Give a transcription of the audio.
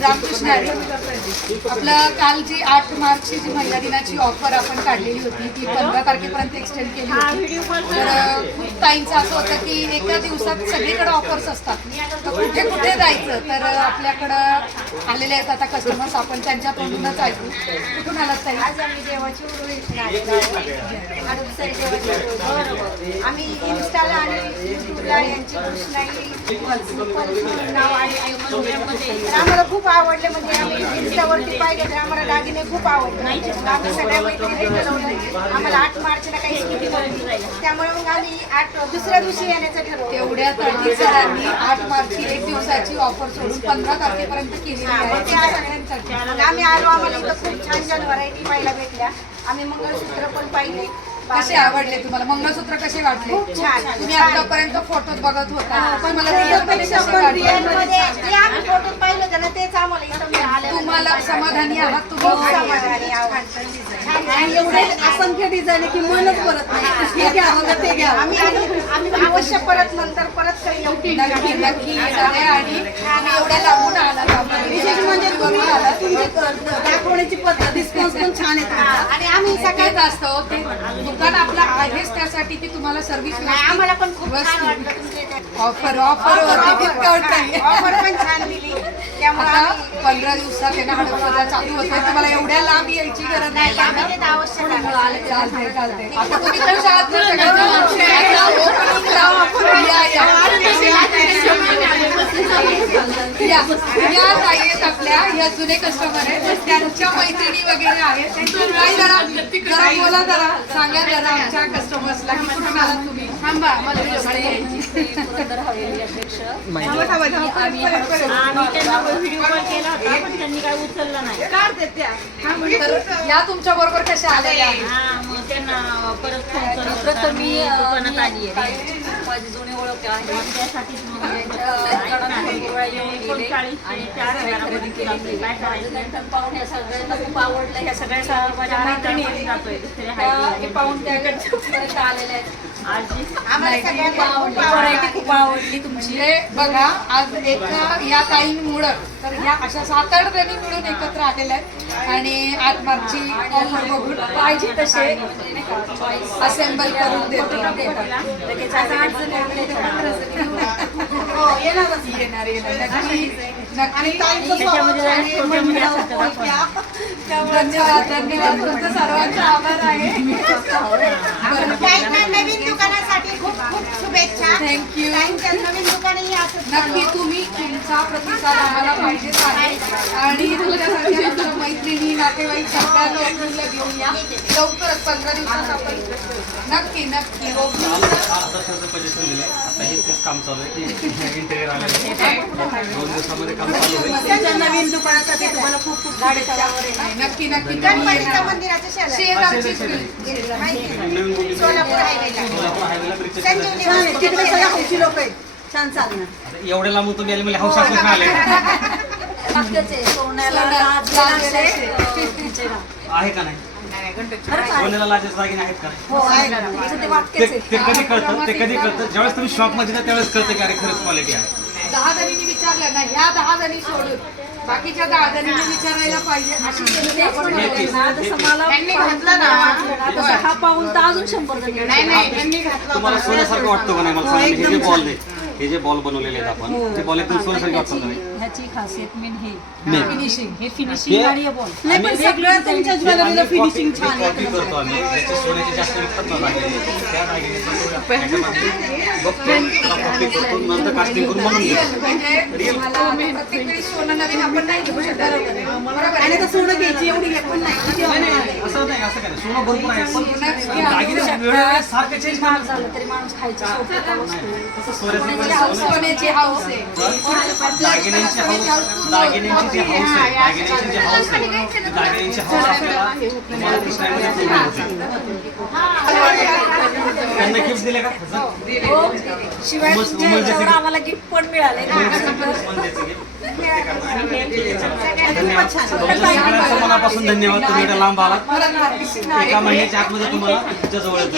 रामकृष्ण हरी. आपलं काल जी 8 मार्चची जी महिला दिनाची ऑफर आपण काढलेली होती ती 15 तारखेपर्यंत एक्सटेंड केली होती. तर खूप ताईंचं असं होतं की एका दिवसात सगळीकडे ऑफर्स असतात, तर कुठे कुठे जायचं. तर आपल्याकडं आलेले आहेत आता कस्टमर्स, आपण त्यांच्या तोंडूनच ऐकू. कुठून आलात ताई? आज आम्ही देवाची उरुळी आडुसरी देवाची उरुळी. आम्ही इन्स्टाला आणि युट्यूबला यांची कृष्णाई नाव आहे. तर आम्हाला खूप आवडले, म्हणजे आम्ही इन्स्टावरती पाहिले तर आम्हाला दागिने खूप आवडले. आम्ही सगळ्या मैत्रिणी ठरवलं आम्हाला 8 मार्चला काही स्थिती होती, त्यामुळे मग आम्ही दुसऱ्या दिवशी येण्याचं ठरवलं. तेवढ्या तळी सरांनी 8 मार्चची एक दिवसाची ऑफर सोडून 15 तारखेपर्यंत केलेली आहे सगळ्यांसाठी. मग आम्ही आलो, आम्हाला इथं खूप छान छान व्हरायटी पाहायला भेटल्या. आम्ही मंगळसूत्र पण पाहिले. कसे आवडले तुम्हाला? मंगळसूत्र कसे वाटले? खूप छान. तुम्ही आतापर्यंत फोटोत बघत होता, तुम्हाला रिअलमध्ये जे आम्ही फोटो पाहिले होते ना तेच आम्हाला इथं मिळालं. तुम्हाला समाधानी आहात तुम्ही? खूप समाधानी आहोत. आणि एवढे असंख्य डिझाईन की मनच परत नाही, हे घ्यावं का ते घ्यावं. आम्ही अवश्य परत नंतर परत काही नक्की नक्की येणार आहे. आणि तुम्ही एवढ्या लांबून आलात, आम्हाला विशेष म्हणजे तुम्ही दाखवण्याची पद्धत रिस्पॉन्स पण छान आहे. आणि आम्ही सगळ्यात असतं ते दुकान आपलं आहेच त्यासाठी की तुम्हाला सर्व्हिस. आम्हाला पण खूप छान वाटलं तुमच्या इथे. ऑफर होती, ऑफर पण छान दिली. त्यामुळे आता आम्ही 15 दिवसात आहे ना हडपसर चालू होते. तुम्हाला एवढ्या लांब यायची गरज नाही. आम्ही तिथं अवश्य जाणार. चालते चालते. आता तुम्ही खुश आहात ना सगळ्यांना? या ताई आहेत आपल्या, या जुने कस्टमर आहेत, त्यांच्या मैत्रिणी वगैरे आहेत. ताई जरा बोला, जरा सांगा जरा आमच्या कस्टमर्सला की कुठून आलात तुम्ही? थांबा, मला पुरंदर हवेली अध्यक्ष आम्ही त्यांना व्हिडिओ कॉल केला होता पण त्यांनी काय उचलला नाही. तर या तुमच्या बरोबर कशा आलेल्या? हा मग त्यांना परत फोन करत प्रथम मी दुकानात आली आहे. माझी जुनी ओळख आहे त्यासाठीच मग आणि 4,000 काय करायचं पाहून या सगळ्यांना खूप आवडलं. ह्या सगळ्या माझ्या मैत्रिणी जातोय दुसरे पाहून त्याकडे आलेले आहेत. व्हरायटी खूप आवडली तुमची. म्हणजे बघा, आज एका या ताईंमुळं तर ह्या अशा 7-8 जणी मिळून एकत्र आलेल्या आहेत आणि 8 मार्चची ऑफर बघून पाहिजे तसे असेंबल करून देतो. लगेच आज 8 जण येणार नक्की नक्की. धन्यवाद धन्यवाद, तुमचं सर्वांचा आभार आहे. नवीन दुकानासाठी खूप खूप शुभेच्छा. थँक्यू. नवीन दुकानही असं नक्की तुम्ही तुमचा प्रतिसाद आम्हाला पाहिजेच आहे आणि तुमच्यासाठी आमच्या मैत्रिणी नातेवाईक सगळ्यांना घेऊन या लवकरच. 15 दिवसात आपण नक्की नक्की काम चालू आहे. इंटेरियर आलेलं आहे. 2 दिवसामध्ये काम चालू होईल. त्यांच्या नवीन दुकानासाठी तुम्हाला खूप खूप नक्की नक्की गणपतीच्या मंदिराच्या शेजारची सोलापूर हायवेला संजीवनी छान आहे. तिकडे सगळ्या हौशी लोक आहेत, छान चालणार. एवढ्या लांब तुम्ही आले म्हणजे हौसा सुद्धा आले आहे का नाही? सोन्याला लाजेच दागिने आहेत का? हो आहे ना. ते कधी कळतं, ते कधी कळतं ज्यावेळेस तुम्ही शॉप मध्ये जाता त्यावेळेस कळतं की अरे खरंच क्वालिटी आहे. 10 जणींनी विचारलं ना, ह्या 10 जणी सोडून बाकीच्या 10 जणींनी विचारायला पाहिजे अशी केली आपण. हा पाहून तर अजून 100 जण. तुम्हाला सोन्यासारखं वाटतं का नाही मला सांगा. हे जे बॉल आहे, हे जे बॉल बनवलेले आहेत आपण, ते बॉल एकदम सोन्यासारखे वाटतात का नाही? ह्याची खासियत मेन हे नाही. फिनिशिंग, हे फिनिशिंग आणि हे बॉल. नाही पण सगळं तुमच्या ज्वेलरीला फिनिशिंग छान आहे. कॉपी करतो आम्ही. त्याचे सोन्याचे जास्त विकतात ना दागिने, त्या दागिन्याचं याच्यामध्ये बघतो, कॉपी करतो, नंतर कास्टिंग करून बनवून घेतो. म्हणजे मला प्रत्येक वेळी सोनं नवीन आपण नाही घेऊ शकत. बरोबर आणि आता सोनं घ्यायची एवढी घेत पण नाही. किती नाही ऑफर नाही आले. असं नाही, असं काय नाही. सोनं भरपूर आहे पण सोनं दागिने वेळोवेळी सारखे चेंज महाग झालं तरी माणूस खायचं सोडतं वस्तू. तसं सोन्याचं सोन्याची हाऊस आहे. दागिन्यांची हाऊस, दागिन्यांची जी हाऊस आहे, दागिन्यांची जी हाऊस आहे, ती दागिन्यांची हाऊस आपल्याला तुम्हाला कृष्णामध्ये पूर्ण होते. त्यांना गिफ्ट दिले का? शिवाय तुमच्यावर आम्हाला गिफ्ट पण मिळाले. धन्यवाद. सगळ्यांचं मनापासून धन्यवाद. तुम्ही एवढ्या लांब आलात. एका महिन्याच्या आतमध्ये तुम्हाला तुमच्या जवळ येतो.